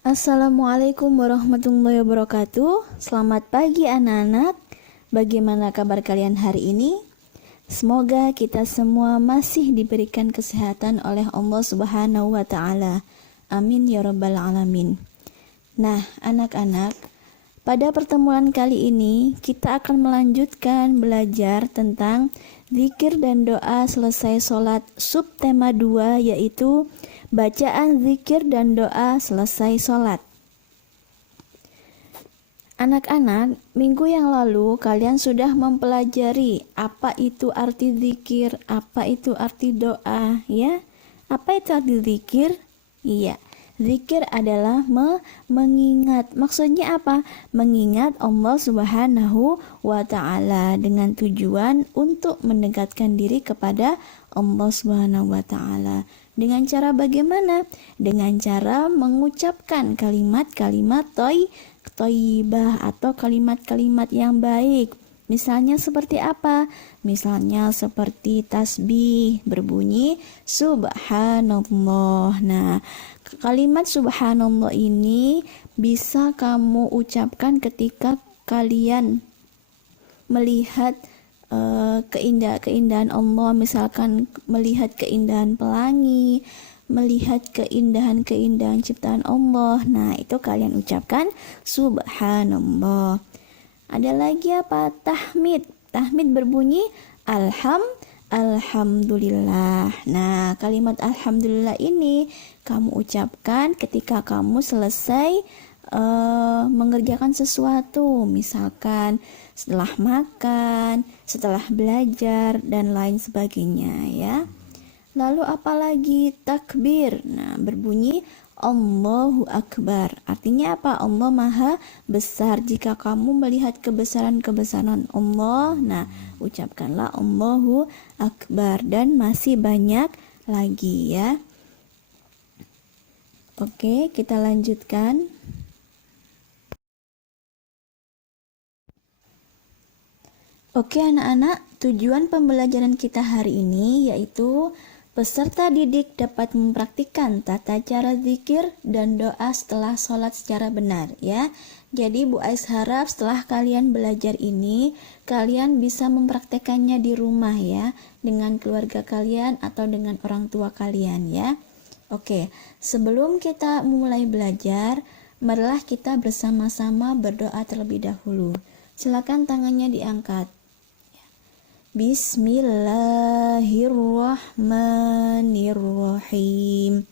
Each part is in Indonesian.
Assalamualaikum warahmatullahi wabarakatuh. Selamat pagi anak-anak. Bagaimana kabar kalian hari ini? Semoga kita semua masih diberikan kesehatan oleh Allah Subhanahu wa taala. Amin ya rabbal alamin. Nah, anak-anak, pada pertemuan kali ini kita akan melanjutkan belajar tentang zikir dan doa selesai sholat, subtema 2 yaitu bacaan zikir dan doa selesai sholat. Anak-anak, minggu yang lalu kalian sudah mempelajari apa itu arti zikir, apa itu arti doa, ya? Apa itu arti zikir? Iya, zikir adalah mengingat. Maksudnya apa? Mengingat Allah Subhanahu wa taala dengan tujuan untuk mendekatkan diri kepada Allah Subhanahu wa taala. Dengan cara bagaimana? Dengan cara mengucapkan kalimat-kalimat thayyibah atau kalimat-kalimat yang baik. Misalnya seperti apa? Misalnya seperti tasbih berbunyi subhanallah. Nah, kalimat subhanallah ini bisa kamu ucapkan ketika kalian melihat keindahan Allah, misalkan melihat keindahan pelangi, melihat keindahan ciptaan Allah. Nah, itu kalian ucapkan subhanallah. Ada lagi apa? Tahmid. Tahmid berbunyi alhamdulillah. Nah, kalimat alhamdulillah ini kamu ucapkan ketika kamu selesai mengerjakan sesuatu, misalkan setelah makan, setelah belajar, dan lain sebagainya, ya. Lalu apalagi takbir. Nah, berbunyi Allahu Akbar. Artinya apa? Allah Maha Besar. Jika kamu melihat kebesaran-kebesaran Allah, nah, ucapkanlah Allahu Akbar, dan masih banyak lagi, ya. Oke, kita lanjutkan. Oke anak-anak, tujuan pembelajaran kita hari ini yaitu peserta didik dapat mempraktikkan tata cara zikir dan doa setelah sholat secara benar, ya. Jadi Bu Ais harap setelah kalian belajar ini, kalian bisa mempraktekannya di rumah, ya, dengan keluarga kalian atau dengan orang tua kalian, ya. Oke, sebelum kita mulai belajar, marilah kita bersama-sama berdoa terlebih dahulu. Silakan tangannya diangkat. Bismillahirrahmanirrahim.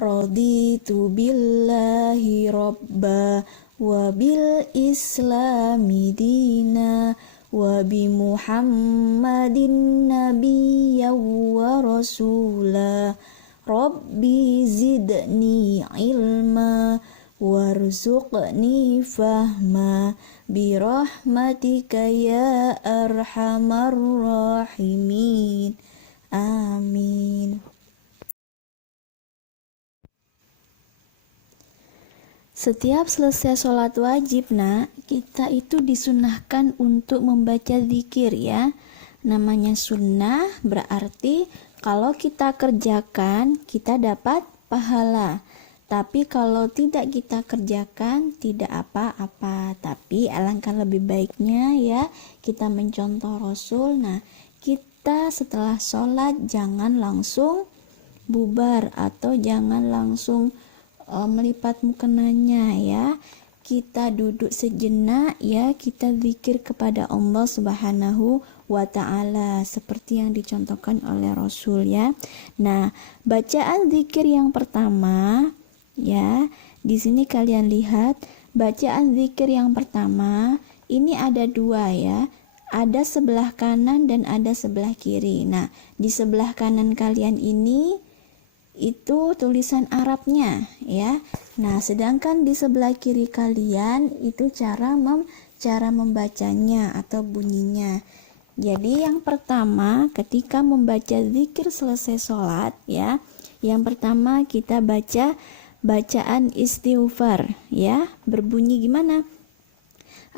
Raditu billahi robba wa bil islami dina wa bi muhammadin nabiyya wa rasula. Rabbi zidni ilma warzuqni fahma birahmatika ya arhamar rahimin. Amin. Setiap selesai sholat wajib, nak, kita itu disunahkan untuk membaca zikir, ya. Namanya sunnah berarti kalau kita kerjakan, kita dapat pahala. Tapi kalau tidak kita kerjakan, tidak apa-apa. Tapi alangkah lebih baiknya, ya, kita mencontoh Rasul. Nah, kita setelah sholat jangan langsung bubar atau jangan langsung melipat mukenanya, ya. Kita duduk sejenak, ya, kita zikir kepada Allah Subhanahu wa ta'ala seperti yang dicontohkan oleh Rasul, ya. Nah, bacaan zikir yang pertama, ya, di sini kalian lihat bacaan zikir yang pertama ini ada dua, ya. Ada sebelah kanan dan ada sebelah kiri. Nah, di sebelah kanan kalian ini itu tulisan Arabnya, ya. Nah, sedangkan di sebelah kiri kalian itu cara membacanya atau bunyinya. Jadi yang pertama ketika membaca zikir selesai sholat, ya, yang pertama kita baca bacaan istighfar, ya, berbunyi gimana?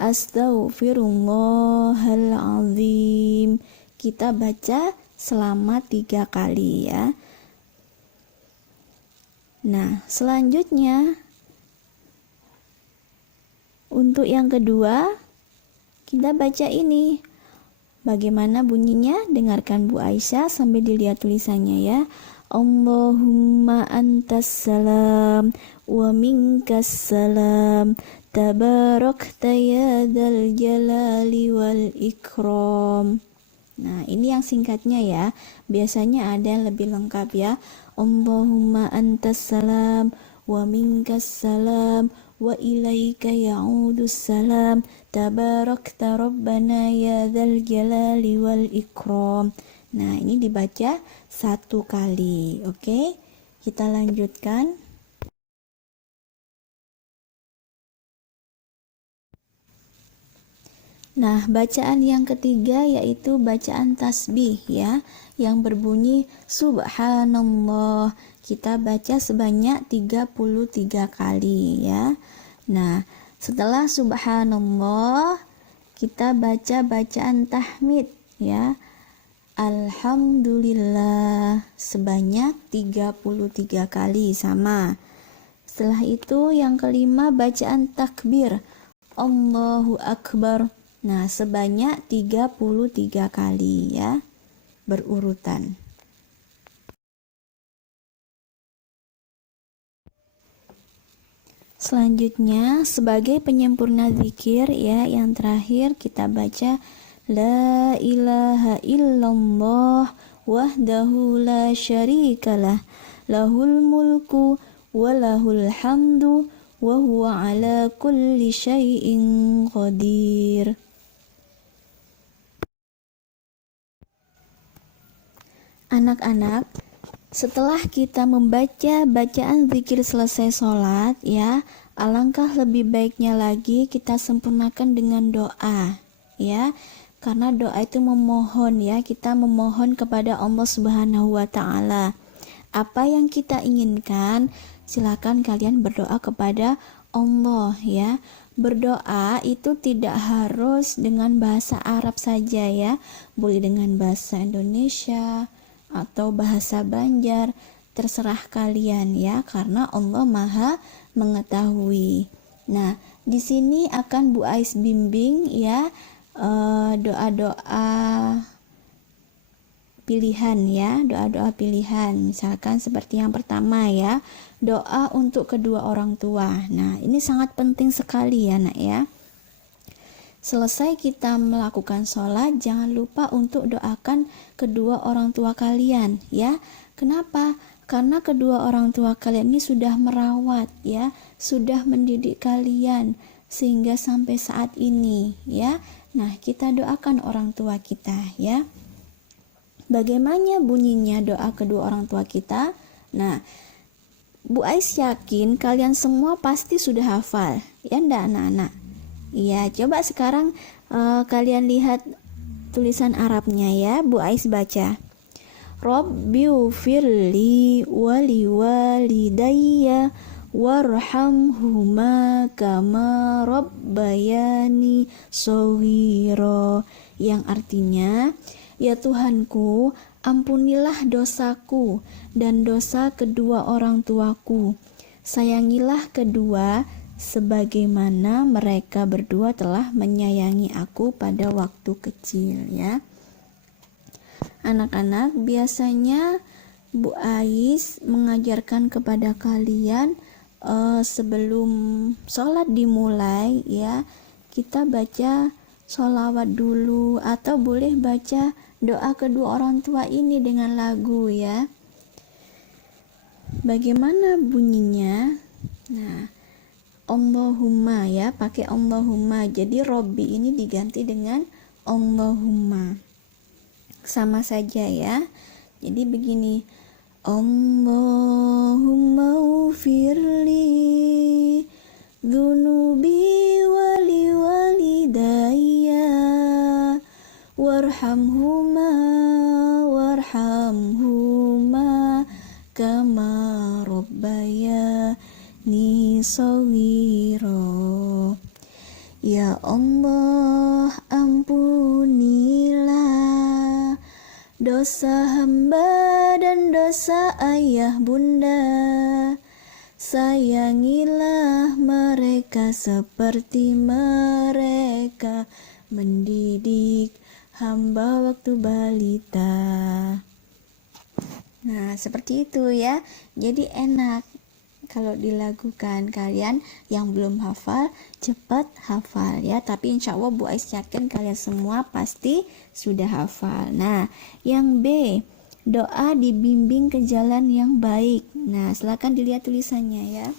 Astaghfirullahaladzim. Kita baca selama 3 kali, ya. Nah, selanjutnya untuk yang kedua kita baca ini. Bagaimana bunyinya? Dengarkan Bu Aisyah sambil dilihat tulisannya ya. Allahumma antas salam wa minkas salam tabarakta ya dzal jalali wal ikram. Nah, ini yang singkatnya ya. Biasanya ada yang lebih lengkap ya. Allahumma antas salam wa minkas salam wa ilaika ya'udus salam tabarakta rabbana ya dzal jalali wal ikram. Nah, ini dibaca satu kali. Oke, kita lanjutkan. Nah, bacaan yang ketiga yaitu bacaan tasbih ya, yang berbunyi subhanallah. Kita baca sebanyak 33 kali ya. Nah, setelah subhanallah, kita baca bacaan tahmid ya. Alhamdulillah sebanyak 33 kali sama. Setelah itu yang kelima bacaan takbir. Allahu Akbar. Nah, sebanyak 33 kali ya, berurutan. Selanjutnya sebagai penyempurna zikir ya, yang terakhir kita baca La ilaha illallah wahdahu la syarikalah lahul mulku wa lahul hamdu wa huwa ala kulli syai'in qadir. Anak-anak, setelah kita membaca bacaan zikir selesai sholat ya, alangkah lebih baiknya lagi kita sempurnakan dengan doa ya, karena doa itu memohon ya, kita memohon kepada Allah Subhanahu wa Ta'ala. Apa yang kita inginkan, silakan kalian berdoa kepada Allah ya. Berdoa itu tidak harus dengan bahasa Arab saja ya, boleh dengan bahasa Indonesia atau bahasa Banjar, terserah kalian ya, karena Allah Maha mengetahui. Nah, di sini akan Bu Ais bimbing ya doa-doa pilihan ya, doa-doa pilihan. Misalkan seperti yang pertama ya, doa untuk kedua orang tua. Nah, ini sangat penting sekali ya nak ya. Selesai kita melakukan sholat, jangan lupa untuk doakan kedua orang tua kalian ya. Kenapa? Karena kedua orang tua kalian ini sudah merawat ya, sudah mendidik kalian sehingga sampai saat ini ya. Nah, kita doakan orang tua kita ya. Bagaimana bunyinya doa kedua orang tua kita? Nah, Bu Ais yakin kalian semua pasti sudah hafal ya ndak anak-anak? Iya, coba sekarang kalian lihat tulisan Arabnya ya. Bu Ais baca. Rabbighfirli wali walidayya warhamhuma kama rabbayani shaghira, yang artinya, ya Tuhanku, ampunilah dosaku dan dosa kedua orang tuaku. Sayangilah kedua sebagaimana mereka berdua telah menyayangi aku pada waktu kecil ya. Anak-anak, biasanya Bu Ais mengajarkan kepada kalian sebelum sholat dimulai ya, kita baca sholawat dulu, atau boleh baca doa kedua orang tua ini dengan lagu ya. Bagaimana bunyinya? Nah, Allahumma ya, pakai Allahumma. Jadi Robbi ini diganti dengan Allahumma. Sama saja ya. Jadi begini. Allahumma ufirli dzunubi wali walidayya warhamhuma kama rabbayani shaghira. Ya Allah, ampunilah dosa hamba dan dosa ayah bunda, Sayangilah mereka seperti mereka mendidik hamba waktu balita. Nah, seperti itu ya. Jadi enak kalau dilakukan. Kalian yang belum hafal, cepat hafal ya. Tapi insya Allah Bu Ais yakin kalian semua pasti sudah hafal. Nah, yang B, doa dibimbing ke jalan yang baik. Nah, silakan dilihat tulisannya ya.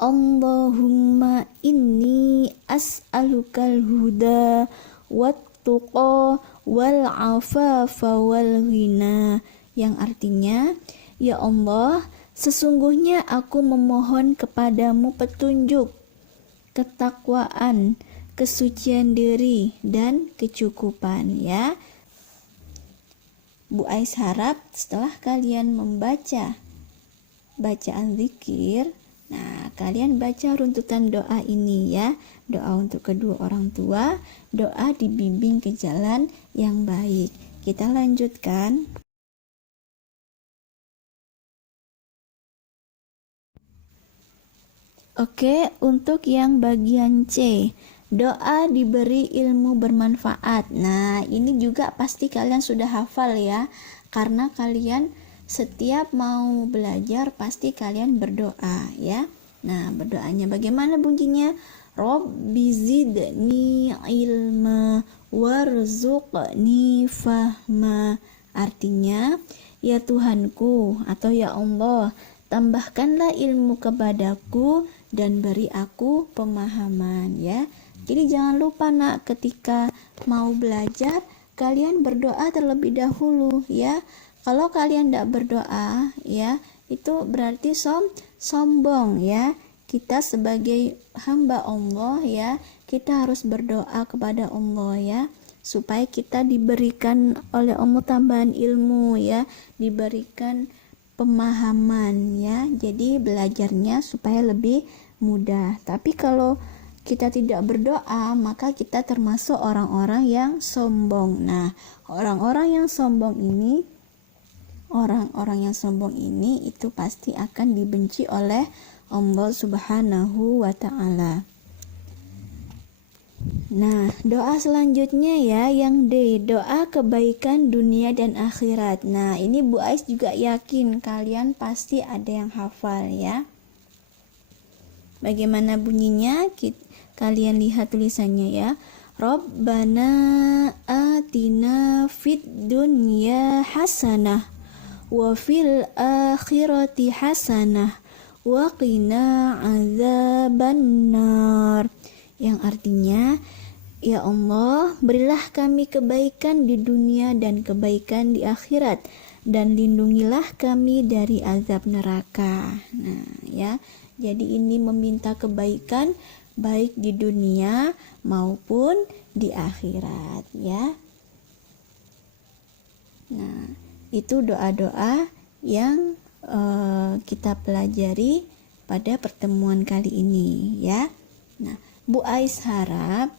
Allahumma inni as'alukal huda wat-tuqa wal afafa wal ghina, yang artinya, ya Allah, sesungguhnya aku memohon kepadamu petunjuk, ketakwaan, kesucian diri, dan kecukupan ya. Bu Ais harap setelah kalian membaca bacaan zikir, nah kalian baca runtutan doa ini ya. Doa untuk kedua orang tua, doa dibimbing ke jalan yang baik. Kita lanjutkan. Oke, untuk yang bagian C, doa diberi ilmu bermanfaat. Nah, ini juga pasti kalian sudah hafal ya, karena kalian setiap mau belajar pasti kalian berdoa ya. Nah, berdoanya bagaimana bunyinya? Rabbi zidni ilma warzuqni fahma. Artinya, ya Tuhanku atau ya Allah, tambahkanlah ilmu kepadaku dan beri aku pemahaman ya. Jadi jangan lupa nak, ketika mau belajar kalian berdoa terlebih dahulu ya. Kalau kalian tidak berdoa ya, itu berarti sombong ya. Kita sebagai hamba Allah ya, kita harus berdoa kepada Allah ya, supaya kita diberikan oleh Allah tambahan ilmu ya, diberikan pemahaman ya, jadi belajarnya supaya lebih mudah. Tapi kalau kita tidak berdoa, maka kita termasuk orang-orang yang sombong. Nah, orang-orang yang sombong ini itu pasti akan dibenci oleh Allah Subhanahu wa ta'ala. Nah, doa selanjutnya ya, yang D, doa kebaikan dunia dan akhirat. Nah, ini Bu Ais juga yakin kalian pasti ada yang hafal ya. Bagaimana bunyinya? Kalian lihat tulisannya ya. Rabbana atina fid dunya hasanah wa fil akhirati hasanah wa qina azabannar, yang artinya, ya Allah, berilah kami kebaikan di dunia dan kebaikan di akhirat, dan lindungilah kami dari azab neraka. Nah ya, jadi ini meminta kebaikan baik di dunia maupun di akhirat ya. Nah, itu doa-doa yang kita pelajari pada pertemuan kali ini ya. Nah, Bu Ais harap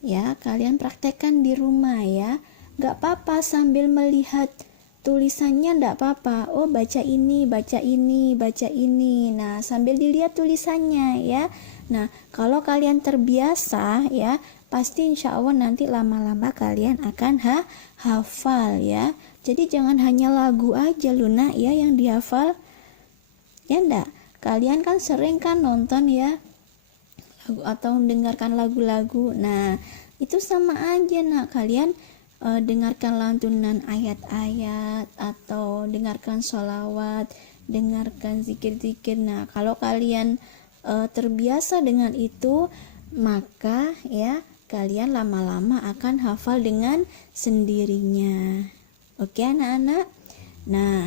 ya kalian praktekkan di rumah ya. Gak apa-apa sambil melihat tulisannya, gak apa-apa. Oh, baca ini, baca ini, baca ini. Nah, sambil dilihat tulisannya ya. Nah, kalau kalian terbiasa ya, pasti insya Allah nanti lama-lama kalian akan hafal ya. Jadi jangan hanya lagu aja Luna ya yang dihafal. Ya enggak? Kalian kan sering kan nonton ya atau mendengarkan lagu-lagu. Nah, itu sama aja nak, kalian dengarkan lantunan ayat-ayat atau dengarkan sholawat, dengarkan zikir-zikir. Nah, kalau kalian terbiasa dengan itu, maka ya kalian lama-lama akan hafal dengan sendirinya. Oke anak-anak. Nah,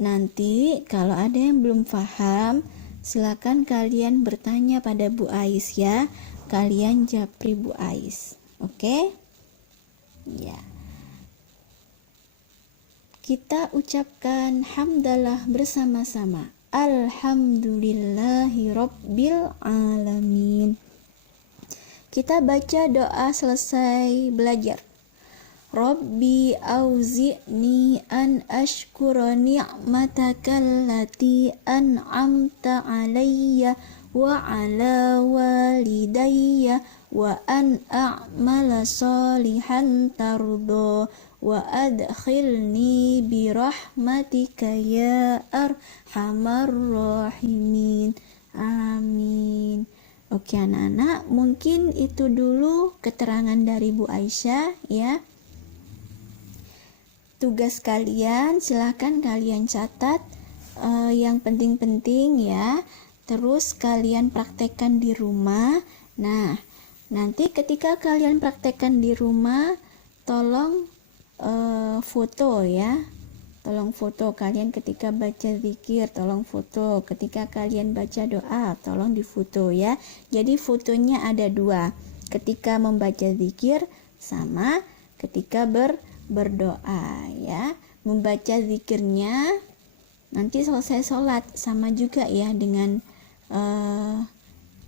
nanti kalau ada yang belum paham, silakan kalian bertanya pada Bu Ais ya. Kalian japri Bu Ais. Oke? Ya. Kita ucapkan hamdalah bersama-sama. Alhamdulillahirabbil alamin. Kita baca doa selesai belajar. Rabbi auzi'ni an ashkura ni'mataka allati an'amta alayya wa ala walidayya wa an a'mala salihan tardo wa adkhilni bi rahmatika ya arhamar rahimin. Amin. Oke anak-anak, mungkin itu dulu keterangan dari Bu Aisyah ya. Tugas kalian silahkan kalian catat yang penting-penting ya. Terus kalian praktekkan di rumah. Nah, nanti ketika kalian praktekkan di rumah, tolong foto ya. Tolong foto kalian ketika baca zikir, tolong foto. Ketika kalian baca doa, tolong difoto ya. Jadi fotonya ada dua, ketika membaca zikir sama ketika berdoa ya. Membaca zikirnya nanti selesai sholat sama juga ya dengan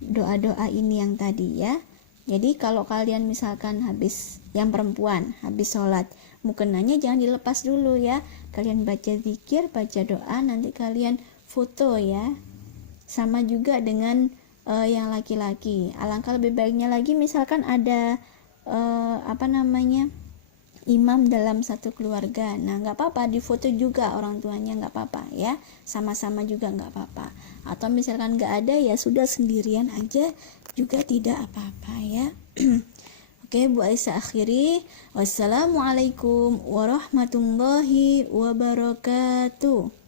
doa-doa ini yang tadi ya. Jadi kalau kalian misalkan habis, yang perempuan habis sholat, mukenanya jangan dilepas dulu ya. Kalian baca zikir, baca doa, nanti kalian foto ya. Sama juga dengan yang laki-laki. Alangkah lebih baiknya lagi misalkan ada imam dalam satu keluarga. Nah nggak apa-apa difoto juga orang tuanya, nggak apa-apa ya. Sama-sama juga nggak apa-apa. Atau misalkan nggak ada ya sudah sendirian aja juga tidak apa-apa ya. Oke, Bu Aisyah akhiri. Wassalamualaikum warahmatullahi wabarakatuh.